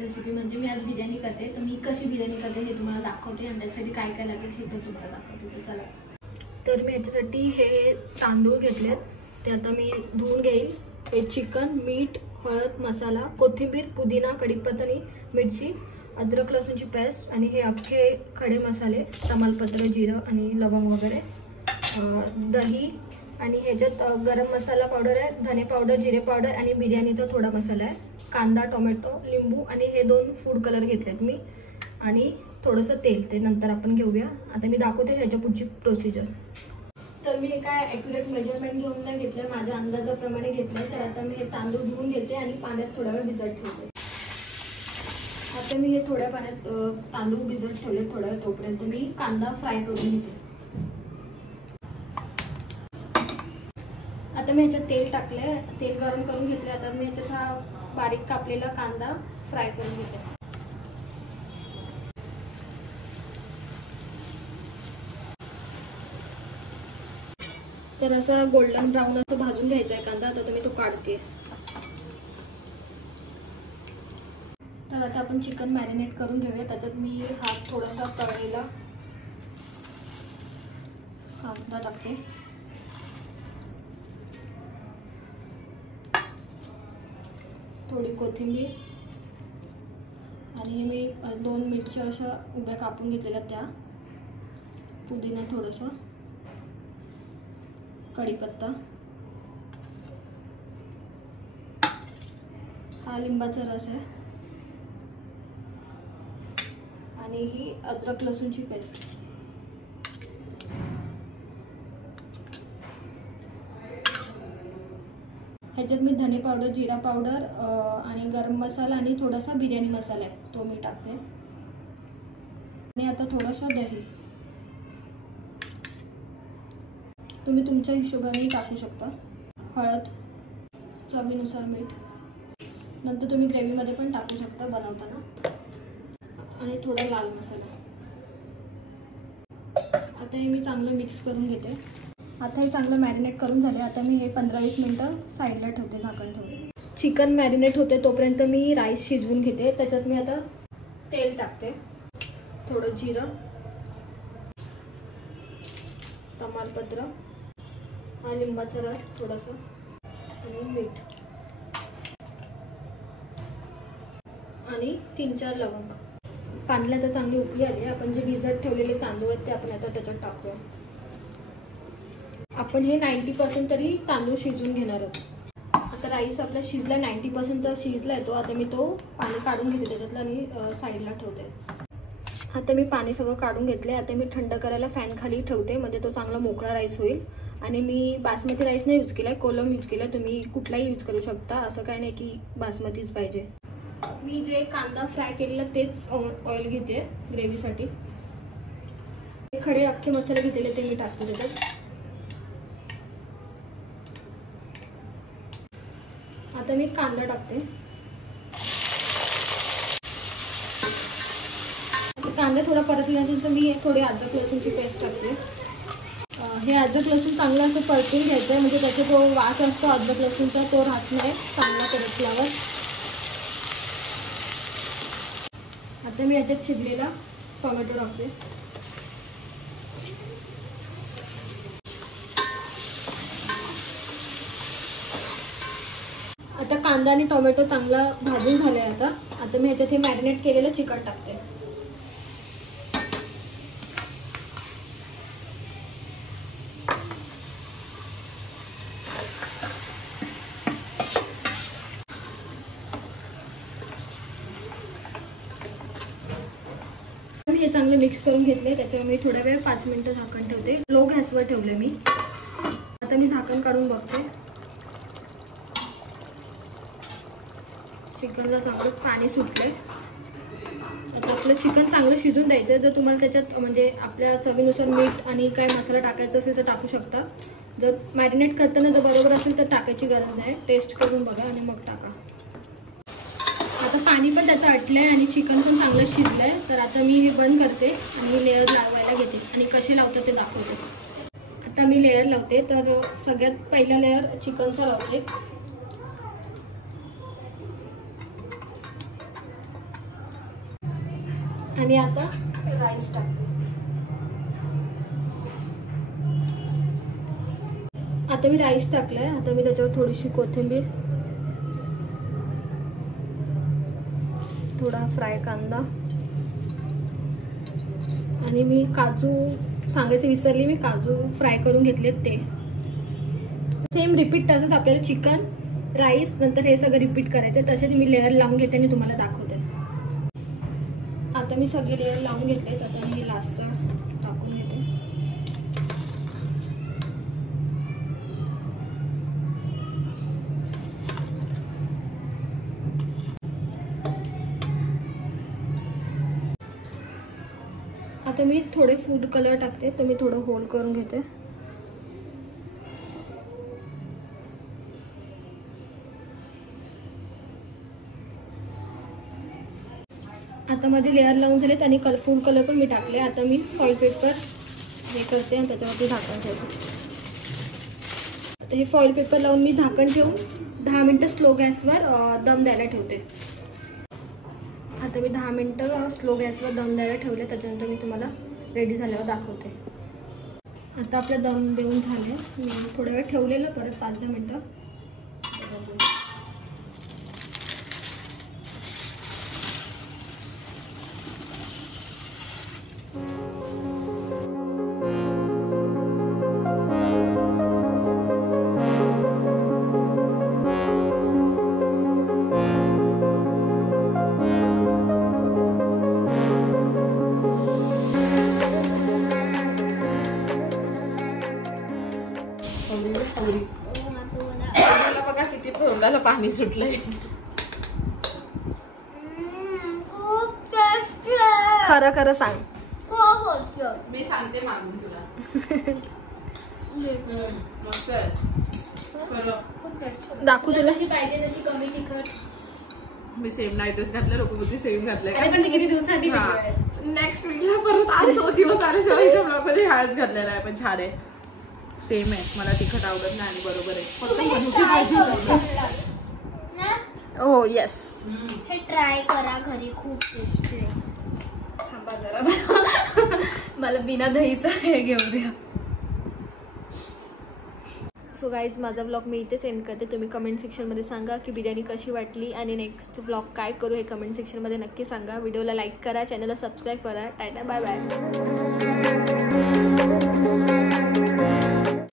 Recipe म्हणजे मी आज बिर्याणी करते, तर मी कशी बिर्याणी करते हे तुम्हाला दाखवते आणि त्यासाठी काय काय लागेल हे तर तुम्हाला दाखवते. तर चला. तर मी याच्यासाठी हे तांदूळ घेतलेत, ते आता मी धुवून घेईल. हे चिकन, मीठ, हळद, मसाला, कोथिंबीर, पुदिना, कढीपत्ता आणि मिरची, अद्रक लसूणची पेस्ट आणि हे अख्खे खडे मसाले, तमालपत्र, जिरं आणि लवंग वगैरे, दही आणि ह्याच्यात गरम मसाला पावडर आहे, धने पावडर, जिरे पावडर आणि बिर्याणीचा थोडा मसाला आहे, कांदा, टोमॅटो, लिंबू आणि हे 2 फूड कलर घेतलेत मी आणि थोडंसं तेल. ते नंतर आपण घेऊया. आता मी दाखवते ह्याच्या पुढची प्रोसिजर. तर मी काय ॲक्युरेट मेजरमेंट घेऊन नाही घेतलं, माझ्या अंदाजाप्रमाणे घेतलं. तर आता मी हे तांदूळ धुवून घेते आणि पाण्यात थोडा वेळ भिजत ठेवते. आता मी हे थोड्या पाण्यात तांदूळ भिजत ठेवले थोड्या वेळ, तोपर्यंत मी कांदा फ्राय करून घेते. आता मी ह्याच्यात तेल टाकले, तेल गरम करून घेतले. आता मी ह्याच्यात हा बारीक कापलेला कांदा फ्राय करून घेते. तर असं गोल्डन ब्राऊन असं भाजून घ्यायचा आहे कांदा. आता तुम्ही तो काढते. तर आता आपण चिकन मॅरिनेट करून घेऊया. त्याच्यात मी हा थोडासा तळलेला कांदा टाकते, थोडी कोथिंबीर आणि मी 2 मिरच्या अशा उभ्या कापून घेतलेल्या त्या, पुदिना थोडंसं, कढीपत्ता, हा लिंबाचा रस आहे आणि ही अद्रक लसूणची पेस्ट. ह्याच्यात मी धने पावडर, जिरा पावडर आणि गरम मसाला आणि थोडासा बिर्याणी मसाला आहे, तो मी टाकते. आणि आता थोडंसं दही, तुम्ही तुमच्या हिशोबाने टाकू शकता. हळद, चवीनुसार मीठ, नंतर तुम्ही ग्रेव्हीमध्ये पण टाकू शकता बनवताना, आणि थोडा लाल मसाला. आता हे मी चांगलं मिक्स करून घेते. आता हे चांगलं मॅरिनेट करून झाले. आता मी हे 15-20 मिनटं साईडला ठेवते, झाकण ठेवते. चिकन मॅरिनेट होते तोपर्यंत मी राईस शिजवून घेते. त्याच्यात मी आता तेल टाकते, थोडं जिरं, तमालपत्र, हा लिंबाचा रस थोडासा आणि मीठ आणि 3-4 लवंग. पाण्याला तर चांगली उकळी आली. आपण जे भिजत ठेवलेले तांदूळ आहेत ते आपण आता त्याच्यात टाकूया. आपण हे 90% तरी तांदूळ शिजवून घेणार आहोत. आता राईस आपला शिजला, 90% तर शिजला आहे तो. आता मी तो पाणी काढून घेते त्याच्यातलं आणि साईडला ठेवते. आता मी पाणी सगळं काढून घेतले. आता मी थंड करायला फॅन खाली ठेवते, म्हणजे तो चांगला मोकळा राईस होईल. आणि मी बासमती राईस नाही यूज केला, कोलम यूज केला. तुम्ही कुठलाही यूज करू शकता, असं काय नाही की बासमतीच पाहिजे. मी जे कांदा फ्राय केलेला तेच ऑइल घेते ग्रेव्हीसाठी. खडे अख्खे मसाले घेतलेले ते मी टाकते त्याच्यात. आता मी कांदा टाकते. कांदा थोडा परतल्यानंतर मी थोडी अद्रक लसूणची पेस्ट टाकते. हे अद्रक लसूण चांगलं असं परतून घ्यायचं आहे, म्हणजे त्याचा जो वास असतो अद्रक लसूणचा तो राहत नाही चांगला परतल्यावर. आता मी याच्यात शिजलेला टोमॅटो टाकते. आता कांदा आणि टोमॅटो चांगला भाजून झालाय. आता मी ह्याच्यात हे मॅरिनेट केलेलं चिकन टाकते. हे चांगलं मिक्स करून घेतले. त्याच्यावर मी थोड्या वेळ 5 मिनिटं झाकण ठेवते. लो गॅसवर ठेवले मी. आता मी झाकण काढून बघते. चिकनला चांगलं पाणी सुटले. आता आपलं चिकन चांगलं शिजून द्यायचं. जर तुम्हाला त्याच्यात म्हणजे आपल्या चवीनुसार मीठ आणि काय मसाला टाकायचा असेल तर टाकू शकता. जर मॅरिनेट करताना जर बरोबर असेल तर टाकायची गरज नाही. टेस्ट करून बघा आणि मग टाका. आता पाणी पण त्याचं आटलंय आणि चिकन पण चांगलं शिजलंय. तर आता मी हे बंद करते आणि लेअर लावायला घेते आणि कशी लावतात ते दाखवते. आता मी लेअर लावते. तर सगळ्यात पहिला लेअर चिकनचा लावते. आणि आता राईस टाकते. आता मी राईस टाकलाय. आता मी त्याच्यावर थोडीशी कोथिंबीर, थोडा फ्राय कांदा आणि मी काजू सांगायचं विसरली, मी काजू फ्राय करून घेतलेत ते. सेम रिपीट तसंच आपल्याला चिकन, राईस नंतर हे सगळं रिपीट करायचं. तसेच मी लेअर लावून घेते आणि तुम्हाला दाखवते. आता मी सगळे लेअर लावून घेतलेत. आता मी लास्टचा टाकून घेते. आता मी थोडे फूड कलर टाकते. तर मी थोडं होल करून घेते. आता माझे लेअर लावून झालेत आणि फूड कलर पण मी टाकले. आता मी फॉईल पेपर हे करते आणि त्याच्यावरती झाकण ठेवते. हे फॉईल पेपर लावून मी झाकण ठेवून 10 मिनिटं स्लो गॅसवर दम द्यायला ठेवते. आता मी 10 मिनिटं स्लो गॅसवर दम द्यायला ठेवले. त्याच्यानंतर मी तुम्हाला रेडी झाल्यावर दाखवते. आता आपलं दम देऊन झाले. मी थोड्या वेळ ठेवलेलं, परत 5-10 मिनिटं. बघा किती तोंडाला पाणी सुटलंय. खरं खरं सांग. मी सांगते मागून तुला. दाखवू तुला पाहिजे तशी कमी तिखट. मी सेम नाईटच घातलं, लोकमती सेम घातलंय. पण किती दिवसांनी नेक्स्ट वीकला परत आज 2 दिवस आले शिवाय ब्लॉगमध्ये हाच घातलेला आहे. पण छान आहे, सेम आहे. मला तिखट आवडत नाही आणि बरोबर आहे. फक्त हो येस, हे ट्राय करा घरी, खूप टेस्टी आहे. थांबा जरा मला बिना दहीचं हे घेऊ द्या. सो गाईज, माझा व्लॉग मी इथेच एंड करते. तुम्ही कमेंट सेक्शनमध्ये सांगा की बिर्याणी कशी वाटली आणि नेक्स्ट व्लॉग काय करू हे कमेंट सेक्शनमध्ये नक्की सांगा. व्हिडिओला लाईक करा, चॅनलला सबस्क्राईब करा. Tata, bye bye.